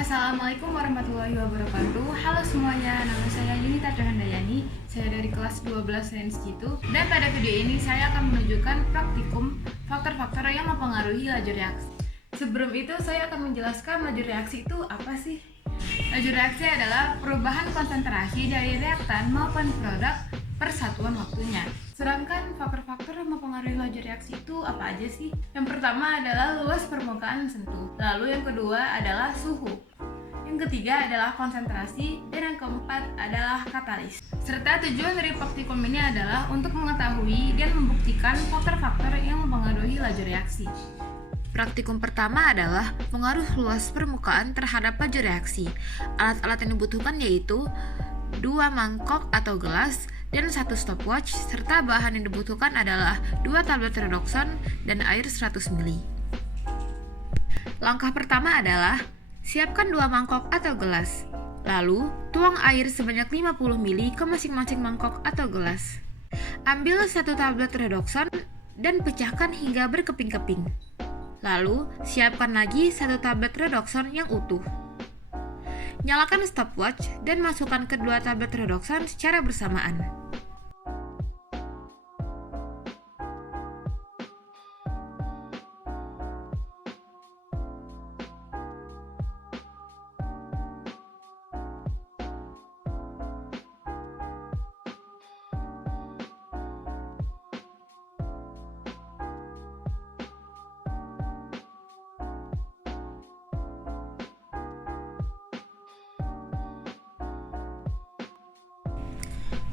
Assalamualaikum warahmatullahi wabarakatuh. Halo semuanya, nama saya Yunita Handayani. Saya dari kelas 12 Sains Gitu. Dan pada video ini saya akan menunjukkan praktikum faktor-faktor yang mempengaruhi laju reaksi. Sebelum itu saya akan menjelaskan laju reaksi itu apa sih? Laju reaksi adalah perubahan konsentrasi dari reaktan maupun produk per satuan waktunya. Sedangkan faktor-faktor yang mempengaruhi laju reaksi itu apa aja sih? Yang pertama adalah luas permukaan sentuh. Lalu yang kedua adalah suhu. Yang ketiga adalah konsentrasi, dan yang keempat adalah katalis. Serta tujuan dari praktikum ini adalah untuk mengetahui dan membuktikan faktor-faktor yang mempengaruhi laju reaksi. Praktikum pertama adalah pengaruh luas permukaan terhadap laju reaksi. Alat-alat yang dibutuhkan yaitu 2 mangkok atau gelas dan 1 stopwatch, serta bahan yang dibutuhkan adalah 2 tablet redoxon dan air 100 ml. Langkah pertama adalah siapkan 2 mangkok atau gelas. Lalu, tuang air sebanyak 50 ml ke masing-masing mangkok atau gelas. Ambil 1 tablet redoxon dan pecahkan hingga berkeping-keping. Lalu, siapkan lagi 1 tablet redoxon yang utuh. Nyalakan stopwatch dan masukkan kedua tablet redoxon secara bersamaan.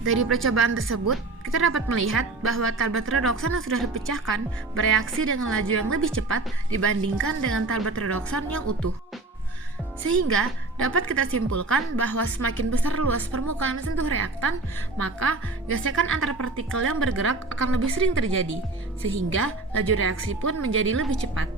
Dari percobaan tersebut, kita dapat melihat bahwa tablet redoxon yang sudah dipecahkan bereaksi dengan laju yang lebih cepat dibandingkan dengan tablet redoxon yang utuh. Sehingga dapat kita simpulkan bahwa semakin besar luas permukaan sentuh reaktan, maka gesekan antar partikel yang bergerak akan lebih sering terjadi, sehingga laju reaksi pun menjadi lebih cepat.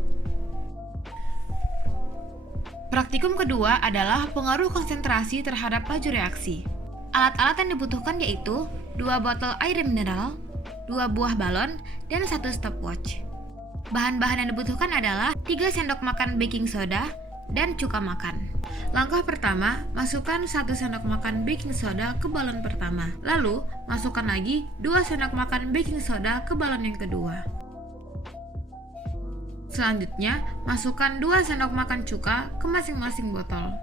Praktikum kedua adalah pengaruh konsentrasi terhadap laju reaksi. Alat-alat yang dibutuhkan yaitu 2 botol air mineral, 2 buah balon, dan 1 stopwatch. Bahan-bahan yang dibutuhkan adalah 3 sendok makan baking soda dan cuka makan. Langkah pertama, masukkan 1 sendok makan baking soda ke balon pertama. Lalu, masukkan lagi 2 sendok makan baking soda ke balon yang kedua. Selanjutnya, masukkan 2 sendok makan cuka ke masing-masing botol.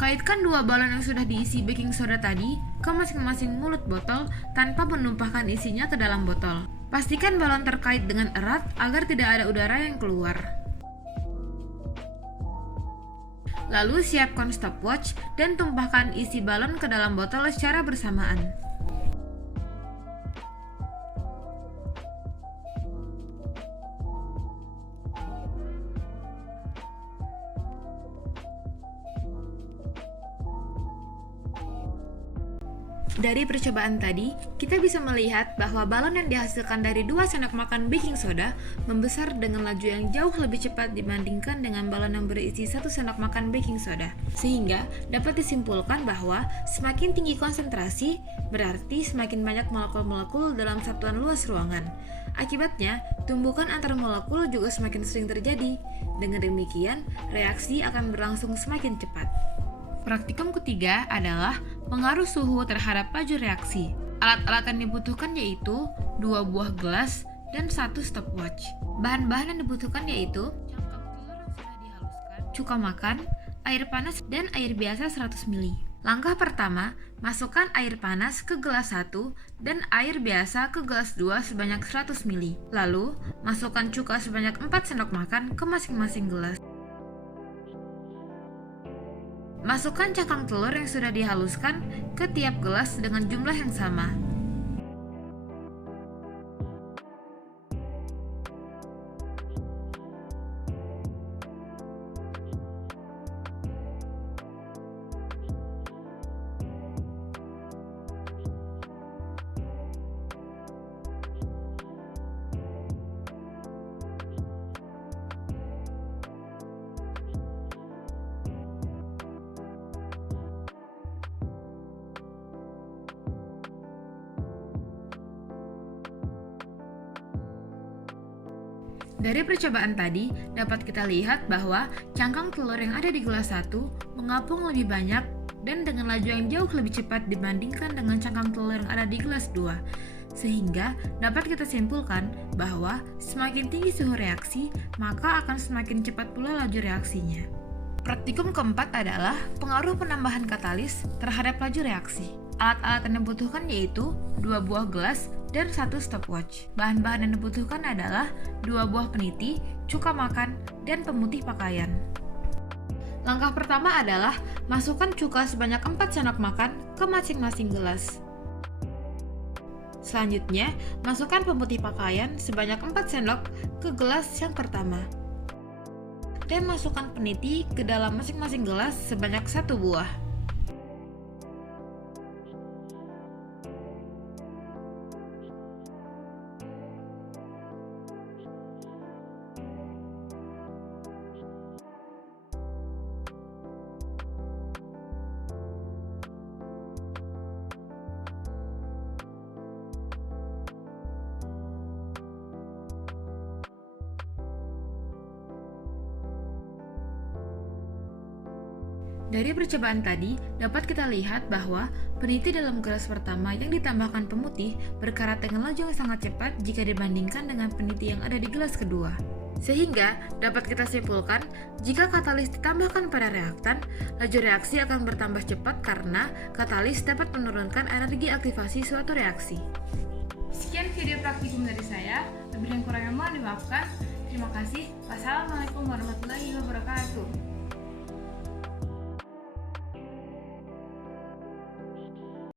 Kaitkan 2 balon yang sudah diisi baking soda tadi ke masing-masing mulut botol tanpa menumpahkan isinya ke dalam botol. Pastikan balon terkait dengan erat agar tidak ada udara yang keluar. Lalu siapkan stopwatch dan tumpahkan isi balon ke dalam botol secara bersamaan. Dari percobaan tadi, kita bisa melihat bahwa balon yang dihasilkan dari 2 sendok makan baking soda membesar dengan laju yang jauh lebih cepat dibandingkan dengan balon yang berisi 1 sendok makan baking soda. Sehingga dapat disimpulkan bahwa semakin tinggi konsentrasi, berarti semakin banyak molekul-molekul dalam satuan luas ruangan. Akibatnya, tumbukan antar molekul juga semakin sering terjadi. Dengan demikian, reaksi akan berlangsung semakin cepat. Praktikum ketiga adalah pengaruh suhu terhadap laju reaksi. Alat-alat yang dibutuhkan yaitu 2 buah gelas dan 1 stopwatch. Bahan-bahan yang dibutuhkan yaitu cangkang telur yang sudah dihaluskan, cuka makan, air panas, dan air biasa 100 ml. Langkah pertama, masukkan air panas ke gelas 1 dan air biasa ke gelas 2 sebanyak 100 ml. Lalu, masukkan cuka sebanyak 4 sendok makan ke masing-masing gelas. Masukkan cangkang telur yang sudah dihaluskan ke tiap gelas dengan jumlah yang sama. Dari percobaan tadi, dapat kita lihat bahwa cangkang telur yang ada di gelas 1 mengapung lebih banyak dan dengan laju yang jauh lebih cepat dibandingkan dengan cangkang telur yang ada di gelas 2. Sehingga dapat kita simpulkan bahwa semakin tinggi suhu reaksi, maka akan semakin cepat pula laju reaksinya. Praktikum keempat adalah pengaruh penambahan katalis terhadap laju reaksi. Alat-alat yang dibutuhkan yaitu 2 buah gelas dan 1 stopwatch. Bahan-bahan yang dibutuhkan adalah 2 buah peniti, cuka makan, dan pemutih pakaian. Langkah pertama adalah masukkan cuka sebanyak 4 sendok makan ke masing-masing gelas. Selanjutnya, masukkan pemutih pakaian sebanyak 4 sendok ke gelas yang pertama. Dan masukkan peniti ke dalam masing-masing gelas sebanyak 1 buah. Dari percobaan tadi, dapat kita lihat bahwa peniti dalam gelas pertama yang ditambahkan pemutih berkarat dengan laju yang sangat cepat jika dibandingkan dengan peniti yang ada di gelas kedua. Sehingga dapat kita simpulkan, jika katalis ditambahkan pada reaktan, laju reaksi akan bertambah cepat karena katalis dapat menurunkan energi aktivasi suatu reaksi. Sekian video praktikum dari saya, lebih dan kurangnya mohon dimaafkan. Terima kasih. Wassalamualaikum warahmatullahi wabarakatuh.